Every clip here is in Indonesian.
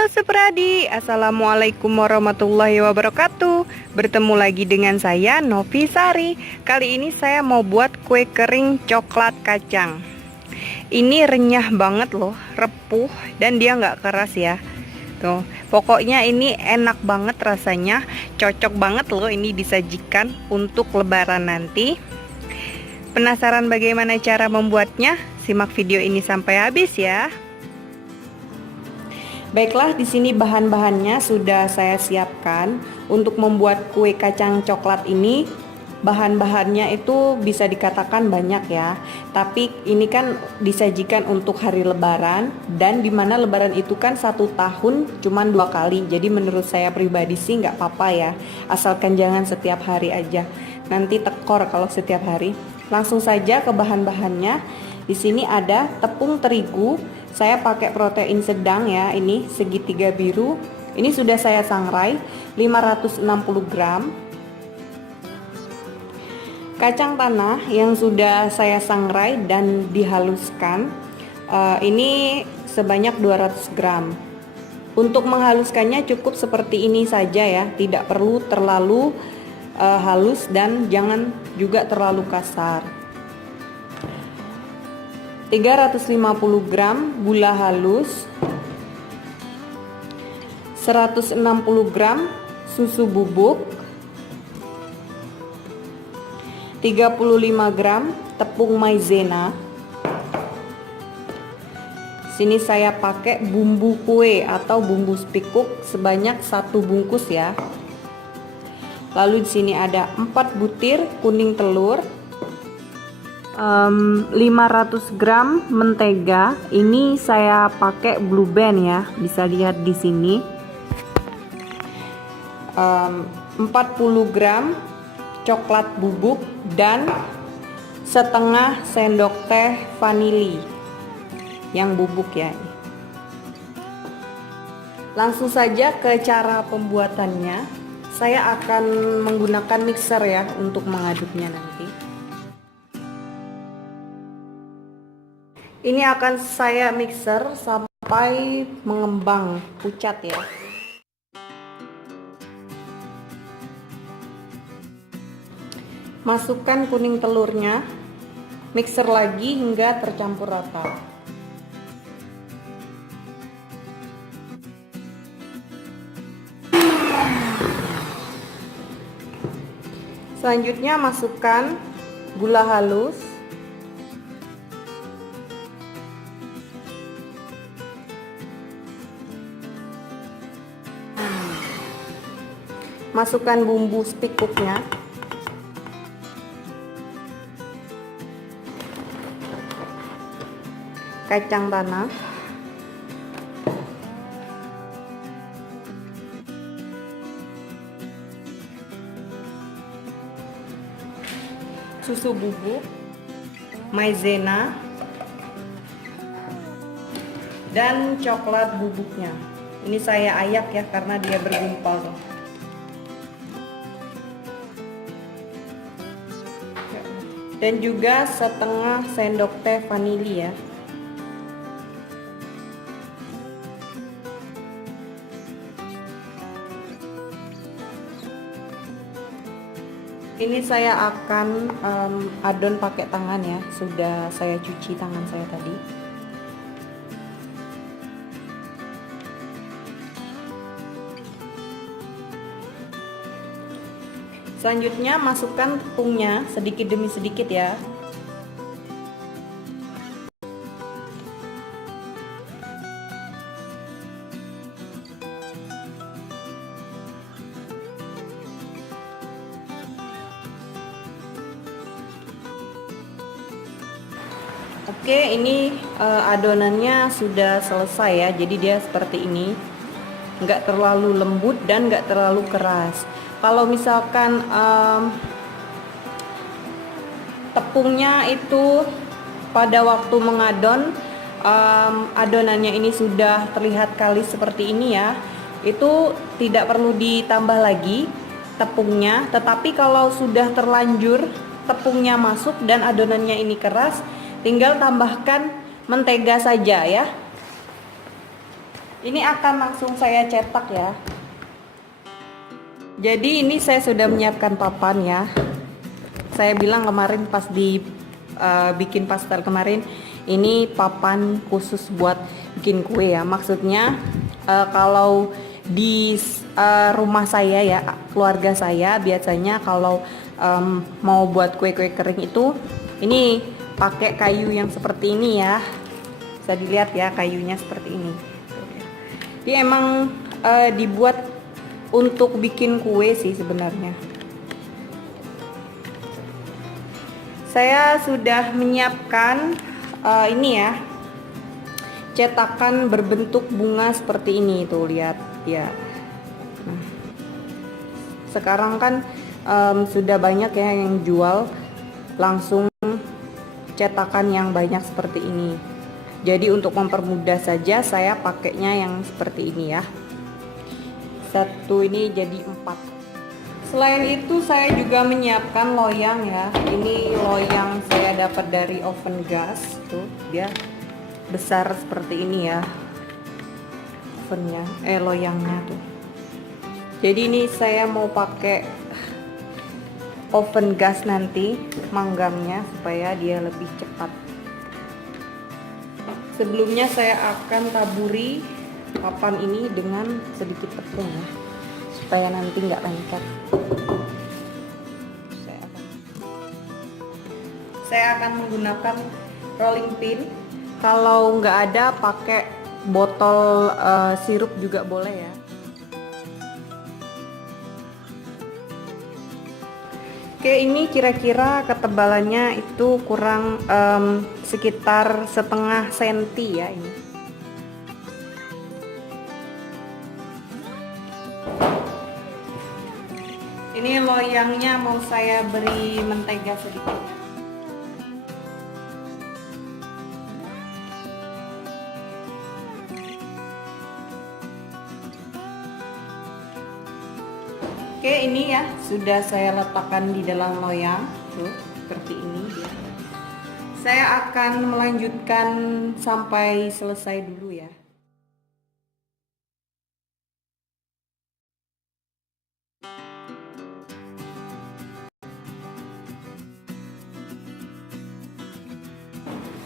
Halo Supradi, Assalamualaikum warahmatullahi wabarakatuh. Bertemu lagi dengan saya Novi Sari. Kali ini saya mau buat kue kering coklat kacang. Ini renyah banget loh, repuh dan dia nggak keras ya. Tuh, pokoknya ini enak banget rasanya, cocok banget loh ini disajikan untuk lebaran nanti. Penasaran bagaimana cara membuatnya? Simak video ini sampai habis ya. Baiklah, di sini bahan-bahannya sudah saya siapkan untuk membuat kue kacang coklat ini. Bahan-bahannya itu bisa dikatakan banyak ya, tapi ini kan disajikan untuk hari lebaran, dan dimana lebaran itu kan 1 tahun cuman 2 kali. Jadi menurut saya pribadi sih nggak apa-apa ya, asalkan jangan setiap hari aja, nanti tekor kalau setiap hari. Langsung saja ke bahan-bahannya. Di sini ada tepung terigu, saya pakai protein sedang ya, ini segitiga biru. Ini sudah saya sangrai 560 gram. Kacang tanah yang sudah saya sangrai dan dihaluskan, ini sebanyak 200 gram. Untuk menghaluskannya cukup seperti ini saja ya, tidak perlu terlalu halus dan jangan juga terlalu kasar. 350 gram gula halus, 160 gram susu bubuk, 35 gram tepung maizena. Sini saya pakai bumbu kue atau bumbu spikuk sebanyak 1 bungkus ya. Lalu di sini ada 4 butir kuning telur, 500 gram mentega. Ini saya pakai Blue Band ya, bisa lihat di sini. 40 gram coklat bubuk dan setengah sendok teh vanili yang bubuk ya. Langsung saja ke cara pembuatannya. Saya akan menggunakan mixer ya untuk mengaduknya nanti. Ini akan saya mixer sampai mengembang pucat ya. Masukkan kuning telurnya, mixer lagi hingga tercampur rata. Selanjutnya masukkan gula halus, masukkan bumbu spikuknya, kacang tanah, susu bubuk, maizena, dan coklat bubuknya. Ini saya ayak ya karena dia bergumpal. Dan juga setengah sendok teh vanili ya. Ini saya akan adon pakai tangan ya, sudah saya cuci tangan saya tadi. Selanjutnya masukkan tepungnya sedikit demi sedikit ya. Oke, ini adonannya sudah selesai ya, jadi dia seperti ini, nggak terlalu lembut dan nggak terlalu keras. Kalau misalkan tepungnya itu pada waktu mengadon, adonannya ini sudah terlihat kalis seperti ini ya, itu tidak perlu ditambah lagi tepungnya. Tetapi kalau sudah terlanjur tepungnya masuk dan adonannya ini keras, tinggal tambahkan mentega saja ya. Ini akan langsung saya cetak ya. Jadi ini saya sudah menyiapkan papan ya. Saya bilang kemarin pas di bikin pastel kemarin, ini papan khusus buat bikin kue ya. Maksudnya kalau di rumah saya ya, keluarga saya biasanya kalau mau buat kue-kue kering itu, ini pakai kayu yang seperti ini ya. Bisa dilihat ya, kayunya seperti ini. Dia emang dibuat untuk bikin kue sih sebenarnya. Saya sudah menyiapkan ini ya, cetakan berbentuk bunga seperti ini, tuh lihat ya. Nah, sekarang kan sudah banyak ya yang jual langsung cetakan yang banyak seperti ini. Jadi untuk mempermudah saja saya pakainya yang seperti ini ya. Satu ini jadi 4. Selain itu saya juga menyiapkan loyang ya. Ini loyang saya dapat dari oven gas tuh, dia besar seperti ini ya. Ovennya, loyangnya tuh. Jadi ini saya mau pakai oven gas nanti manggangnya supaya dia lebih cepat. Sebelumnya saya akan taburi papan ini dengan sedikit tepung ya, supaya nanti nggak lengket. Saya akan menggunakan rolling pin. Kalau nggak ada, pakai botol sirup juga boleh ya. Oke, ini kira-kira ketebalannya itu kurang sekitar setengah senti ya ini. Ini loyangnya mau saya beri mentega sedikit. Oke, ini ya sudah saya letakkan di dalam loyang tuh, seperti ini ya. Saya akan melanjutkan sampai selesai dulu ya.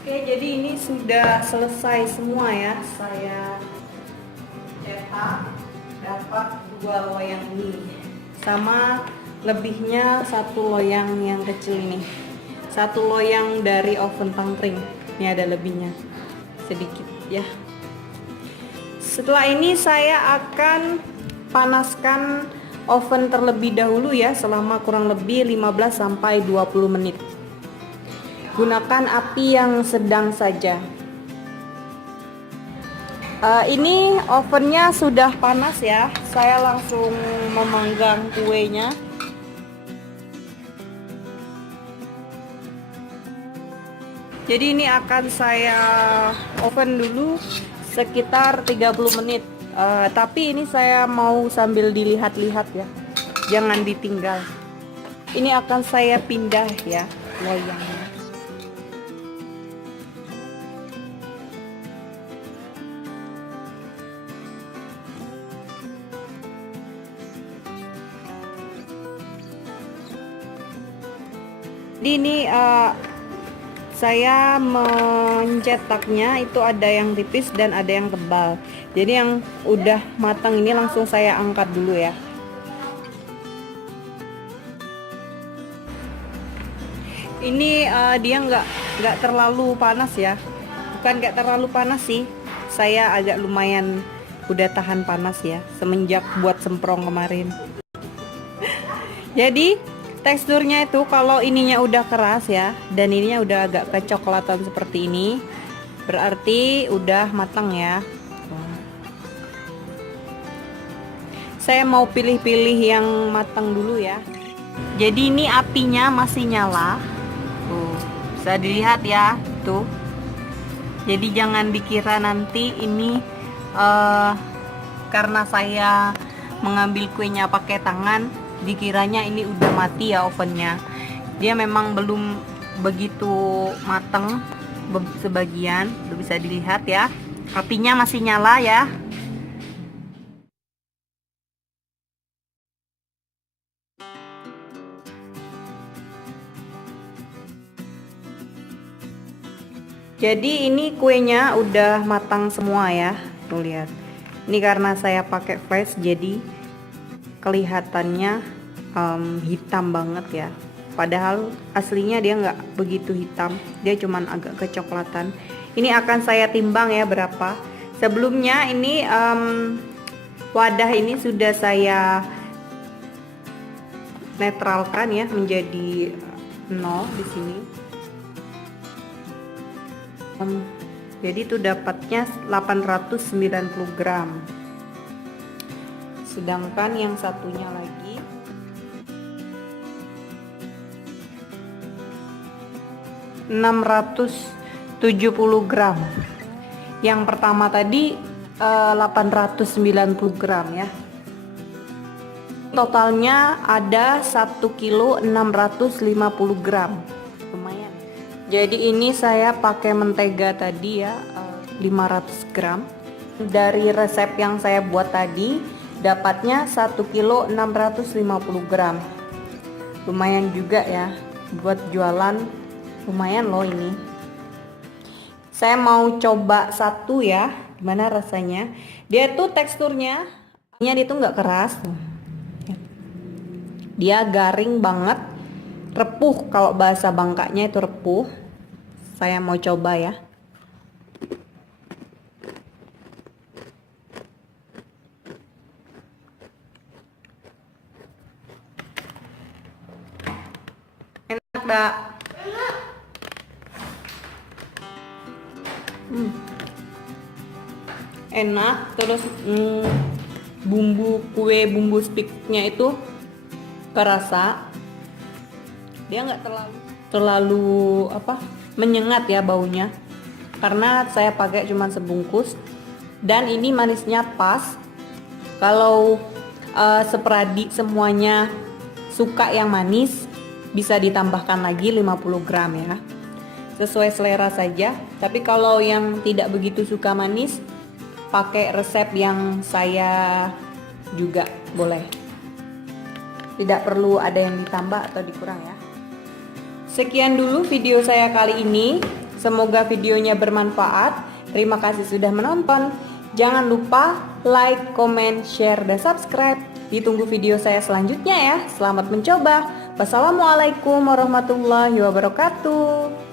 Oke, jadi ini sudah selesai semua ya. Saya cetak dapat 2 loyang ini. Sama lebihnya 1 loyang yang kecil ini, 1 loyang dari oven tangkring. Ini ada lebihnya sedikit ya. Setelah ini saya akan panaskan oven terlebih dahulu ya, selama kurang lebih 15 sampai 20 menit. Gunakan api yang sedang saja. Ini ovennya sudah panas ya. Saya langsung memanggang kuenya. Jadi ini akan saya oven dulu sekitar 30 menit. Tapi ini saya mau sambil dilihat-lihat ya. Jangan ditinggal. Ini akan saya pindah ya loyangnya. Jadi ini saya mencetaknya itu ada yang tipis dan ada yang tebal. Jadi yang udah matang ini langsung saya angkat dulu ya. Ini dia nggak terlalu panas ya. Bukan nggak terlalu panas sih. Saya agak lumayan udah tahan panas ya semenjak buat semprong kemarin. Jadi teksturnya itu kalau ininya udah keras ya, dan ininya udah agak kecoklatan seperti ini, berarti udah matang ya. Saya mau pilih-pilih yang matang dulu ya. Jadi ini apinya masih nyala. Tuh, bisa dilihat ya, tuh. Jadi jangan dikira nanti ini karena saya mengambil kuenya pakai tangan, dikiranya ini udah mati ya ovennya. Dia memang belum begitu mateng sebagian, bisa dilihat ya. Apinya masih nyala ya. Jadi ini kuenya udah matang semua ya, tuh lihat. Ini karena saya pakai flash jadi kelihatannya hitam banget ya. Padahal aslinya dia nggak begitu hitam, dia cuman agak kecoklatan. Ini akan saya timbang ya berapa. Sebelumnya ini wadah ini sudah saya netralkan ya menjadi 0 di sini. Jadi itu dapatnya 890 gram. Sedangkan yang satunya lagi (670 gram. Yang pertama tadi 890 gram ya. Totalnya ada 1 kilo 650 gram. Lumayan. Jadi ini saya pakai mentega tadi ya, 500 gram. Dari resep yang saya buat tadi dapatnya 1 kilo 650 gram. Lumayan juga ya buat jualan, lumayan loh ini. Saya mau coba satu ya, gimana rasanya. Dia tuh teksturnya dia tuh nggak keras, dia garing banget, repuh. Kalau bahasa Bangkanya itu repuh. Saya mau coba ya. Enak gak? Enak. Terus bumbu kue, bumbu sticknya itu kerasa. Dia nggak terlalu menyengat ya baunya, karena saya pakai cuma sebungkus. Dan ini manisnya pas. Kalau seperadi semuanya suka yang manis, bisa ditambahkan lagi 50 gram ya, sesuai selera saja. Tapi kalau yang tidak begitu suka manis, pakai resep yang saya juga boleh, tidak perlu ada yang ditambah atau dikurang ya. Sekian dulu video saya kali ini. Semoga videonya bermanfaat. Terima kasih sudah menonton. Jangan lupa like, comment, share, dan subscribe. Ditunggu video saya selanjutnya ya. Selamat mencoba. Wassalamualaikum warahmatullahi wabarakatuh.